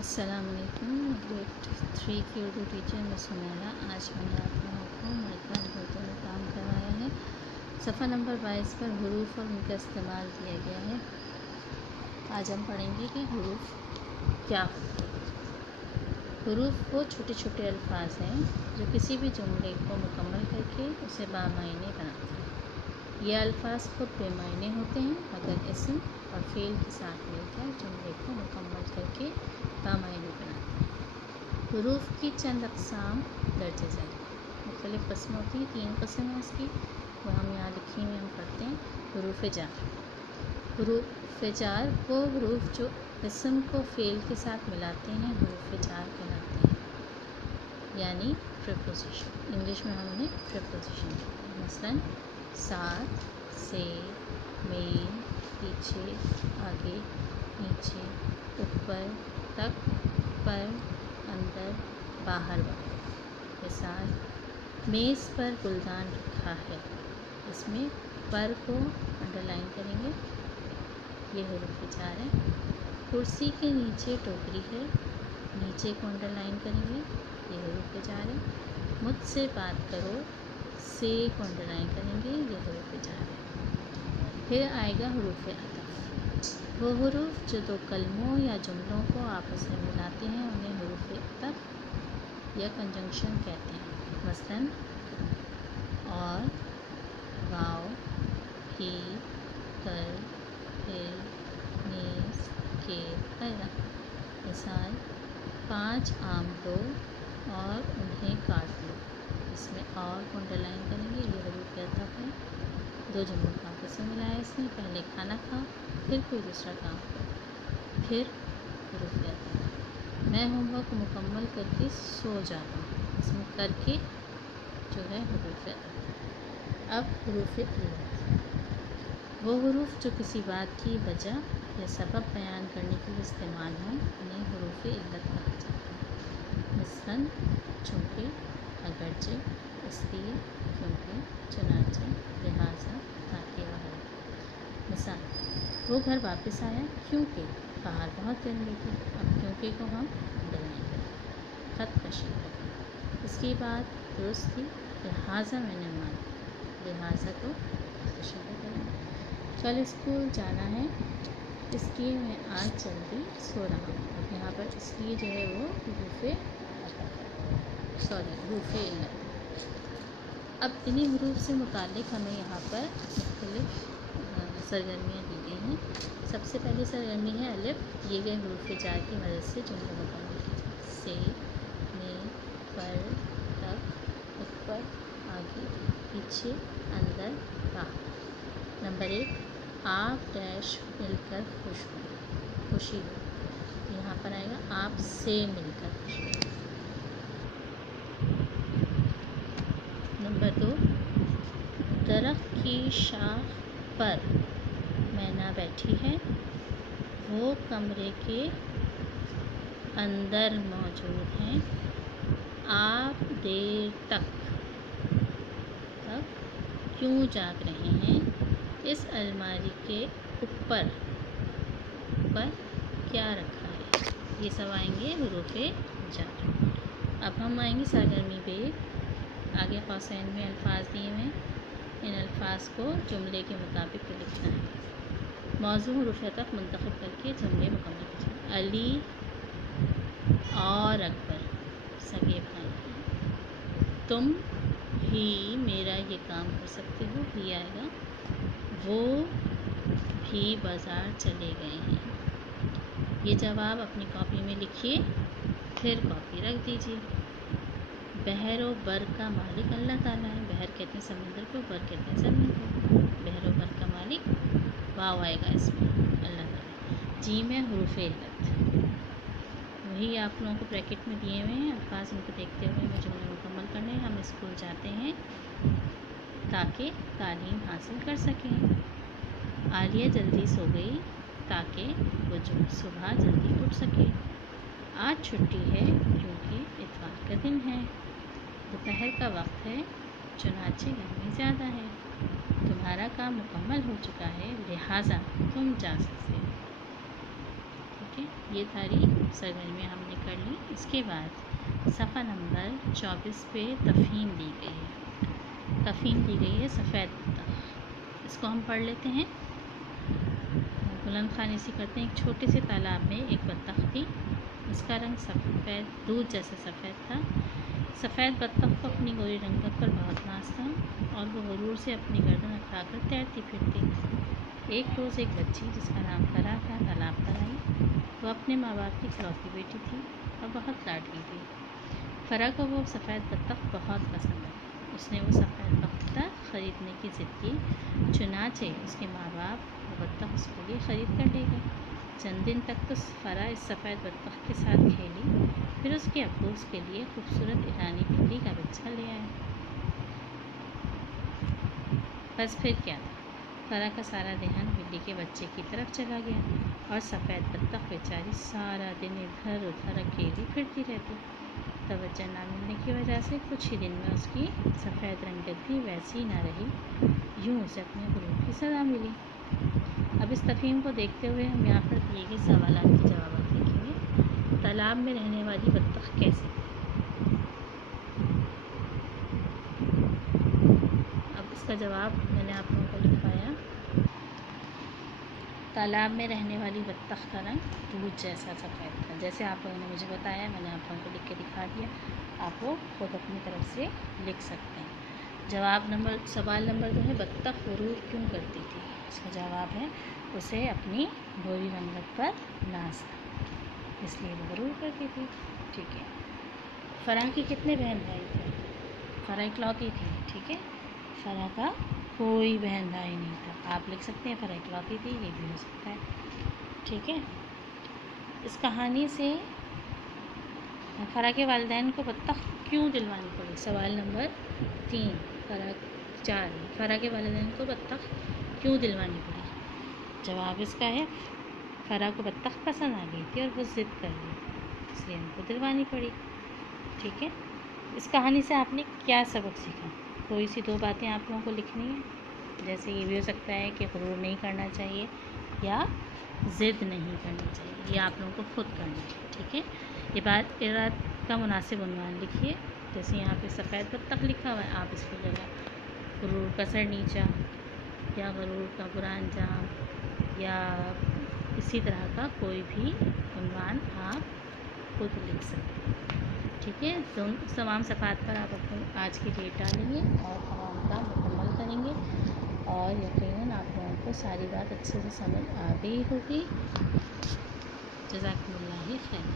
السلام علیکم. گریڈ 3 کی اردو ٹیچر میں سمیرہ. آج میں نے آپ لوگوں کو مطلب اردو میں کام کروایا ہے. صفحہ نمبر 22 پر حروف اور ان کا استعمال کیا گیا ہے. آج ہم پڑھیں گے کہ حروف کیا ہوتے ہیں. حروف وہ چھوٹے چھوٹے الفاظ ہیں جو کسی بھی جملے کو مکمل کر کے اسے بامعنی بناتے ہیں. یہ الفاظ خود بے معنی ہوتے ہیں مگر اسم اور فعل کے ساتھ مل کر جملے کو مکمل کر کے بامعنی بناتے ہیں. حروف کی چند اقسام درج ذیل مختلف قسمیں ہوتی ہیں. 3 قسم ہیں اس کی، وہ ہم یہاں لکھی ہوئی ہم پڑھتے ہیں. حروف جار. حروف جار وہ حروف جو اسم کو فعل کے ساتھ ملاتے ہیں حروف جار کہلاتے ہیں، یعنی پریپوزیشن. انگلش میں ہم انہیں پریپوزیشن کہتے ہیں. مثلاً ساتھ، سے، میں، پیچھے، آگے، نیچے، اوپر، تک، پر، اندر، باہر وغیرہ. مثال: میز پر گلدان رکھا ہے. اس میں پر کو انڈر لائن کریں گے، یہ حروف جار ہے. کرسی کے نیچے ٹوکری ہے، نیچے کو انڈر لائن کریں گے، یہ حروف جار ہے. مجھ سے بات کرو، سے کو انڈر لائن کریں گے، یہ حروف جار ہے. پھر آئے گا حروف عطف. وہ حروف جو دو کلموں یا جملوں کو آپس میں ملاتے ہیں انہیں حروف عطف یا کنجنکشن کہتے ہیں. مثلاً اور، واو، ہی، کل، پھر، نیز، کے وغیرہ. مثال: 5 آم لو اور انہیں کاٹ لو. اس میں اور کو انڈر لائن کریں گے، یہ حروف عطف ہے. دو جملوں کو آپس میں ملایا اس نے، پہلے کھانا کھا پھر کوئی دوسرا کام کرو، پھر حروف عطف. میں ہوم ورک مکمل کر کے سو جاتا ہوں. اس میں کر کے جو ہے حروف عطف. اب حروف علت. وہ حروف جو کسی بات کی وجہ یا سبب بیان کرنے کے لیے استعمال ہوں انہیں حروف علت کہا جاتا ہے. مثلاً چونکہ، اگرچہ، اس لیے، کیونکہ، چنانچہ، لہٰذا، تاکہ وغیرہ. مثال: وہ گھر واپس آیا کیونکہ باہر بہت گرمی تھی. اب کیونکہ کو ہم انڈر لائن کریں گے. خط کشی کرنا. اس کی بات درست تھی لہٰذا میں نے مانا، لہٰذا کو تشدد کریں گے. کل اسکول جانا ہے اس لیے میں آج جلدی سو رہا ہوں. اب یہاں پر اس لیے جو ہے وہ حروف علت. اب انہی حروف سے متعلق ہمیں یہاں پر مختلف سرگرمیاں دی گئی ہیں. سب سے پہلی سرگرمی ہے الف. دیے گئے حروف جار کی مدد سے جملے مکمل کیجیے. سے، میں، پر، تک، اوپر، آگے، پیچھے، اندر، باہر. نمبر 1: آپ ڈیش مل کر خوشی ہو. یہاں پر آئے گا آپ سے مل کر خوشی ہو. نمبر 2: درخت کی شاخ پر مینا بیٹھی ہے، وہ کمرے کے اندر موجود ہیں. آپ دیر تک کیوں جاگ رہے ہیں؟ اس الماری کے اوپر کیا رکھا ہے؟ یہ سب آئیں گے حروف جار. اب ہم آئیں گے سرگرمی پہ. آگے قوسین میں الفاظ دیے ہوئے ہیں، ان الفاظ کو جملے کے مطابق لکھنا ہے. موضوع حروف عطف منتخب کر کے جملے مکمل کیجیے. علی اور اکبر سگے بھائی ہیں. تم بھی میرا یہ کام کر سکتے ہو. بھی آئے گا. وہ بھی بازار چلے گئے ہیں. یہ جواب اپنی کاپی میں لکھیے، پھر کاپی رکھ دیجیے. بحر و بر کا مالک اللہ تعالیٰ ہے. بحر کہتے ہیں سمندر کو، بر کہتے ہیں زمین کو. بحر و بر کا مالک واو آئے گا اس میں، اللہ تعالیٰ. جی میں حروف علت وہی آپ لوگوں کو بریکٹ میں دیے ہوئے ہیں الفاظ، ان کو دیکھتے ہوئے ہمیں جملے مکمل کرنے ہیں. ہم اسکول جاتے ہیں تاکہ تعلیم حاصل کر سکیں. عالیہ جلدی سو گئی تاکہ وہ صبح جلدی اٹھ سکے. آج چھٹی ہے کیونکہ اتوار کا دن ہے. دوپہر کا وقت ہے چنانچہ گرمی زیادہ ہے. تمہارا کام مکمل ہو چکا ہے لہٰذا تم جا سکتے ہو. ٹھیک ہے. ہے، یہ ساری سرگرمیاں ہم نے کر لی۔ اس کے بعد صفحہ نمبر 24 پہ تفہیم دی گئی ہے۔ تفہیم دی گئی ہے سفید بطخ، اس کو ہم پڑھ لیتے ہیں۔ بلند خوانی سے کرتے ہیں۔ ایک چھوٹے سے تالاب میں ایک بطخ تھی، اس کا رنگ سفید، دودھ جیسے سفید تھا۔ سفید بطخ کو اپنی گوری رنگت پر بہت ناز تھا اور وہ غرور سے اپنی گردن اٹھا کر تیرتی پھرتی۔ ایک روز ایک بچی جس کا نام فرح تھا تالاب پر آئی۔ وہ اپنے ماں باپ کی اکلوتی بیٹی تھی اور بہت لاڈلی تھی۔ فرح کو وہ سفید بطخ بہت پسند ہے۔ اس نے وہ سفید بطخ خریدنے کی ضد کی، چنانچہ اس کے ماں باپ وہ بطخ اس کے لیے خرید کر لے گئے۔ چند دن تک تو فرح اس سفید بطخ کے ساتھ کھیلی، پھر اس کے ابو اس کے لیے خوبصورت ایرانی بلی کا بچہ لے آئے۔ بس پھر کیا تھا، فرح کا سارا دھیان بلی کے بچے کی طرف چلا گیا اور سفید بطخ بیچاری سارا دن ادھر ادھر اکیلی پھرتی رہتی۔ توجہ نہ ملنے کی وجہ سے کچھ ہی دن میں اس کی سفید رنگت بھی ویسی نہ رہی، یوں اسے اپنے غرور کی سزا ملی۔ اب اس تفہیم کو دیکھتے ہوئے ہم یہاں پر دیے گئے سوالات کے جوابات لکھیں گے۔ تالاب میں رہنے والی بطخ کیسی تھی؟ اب اس کا جواب میں نے آپ لوگوں کو لکھوایا۔ تالاب میں رہنے والی بطخ کا رنگ دودھ جیسا سفید تھا، جیسے آپ لوگوں نے مجھے بتایا میں نے آپ لوگوں کو لکھ کے دکھا دیا، آپ وہ خود اپنی طرف سے لکھ سکتے ہیں۔ سوال نمبر 2 ہے بطخ غرور کیوں کرتی تھی؟ اس کا جواب ہے اسے اپنی گوری رنگت پر ناز تھا، اس لیے وہ غرور کرتی تھی۔ ٹھیک ہے۔ فرح کی کتنے بہن بھائی تھے؟ فرح اکلوتی تھی، ٹھیک ہے۔ فرح کا کوئی بہن بھائی نہیں تھا، آپ لکھ سکتے ہیں فرح اکلوتی تھی، یہ بھی ہو سکتا ہے، ٹھیک ہے۔ اس کہانی سے فرح کے والدین کو بطخ کیوں دلوانی پڑی؟ سوال نمبر 3 فرح کے والدین کو بطخ کیوں دلوانی پڑی؟ جواب اس کا ہے فرح کو بطخ پسند آ گئی تھی اور وہ ضد کر رہی تھی، اس لیے ان کو دلوانی پڑی، ٹھیک ہے۔ اس کہانی سے آپ نے کیا سبق سیکھا؟ کوئی سی 2 باتیں آپ لوگوں کو لکھنی ہیں، جیسے یہ بھی ہو سکتا ہے کہ غرور نہیں کرنا چاہیے یا ضد نہیں کرنی چاہیے، یہ آپ لوگوں کو خود کرنا ہے، ٹھیک ہے۔ عبارت کا مناسب عنوان لکھیے، جیسے یہاں پہ سفید بطخ لکھا ہوا ہے، آپ اس کی جگہ غرور کا سر نیچا یا غرور کا برا انجام یا اسی طرح کا کوئی بھی عنوان آپ خود لکھ سکتے ہیں، ٹھیک ہے۔ تمام صفحات پر آپ اپنی آج کی ڈیٹ ڈالیں گے اور تمام کام مکمل کریں گے اور یقیناً آپ لوگوں کو ساری بات اچھے سے سمجھ آ گئی ہوگی۔ جزاکم اللہ خیر۔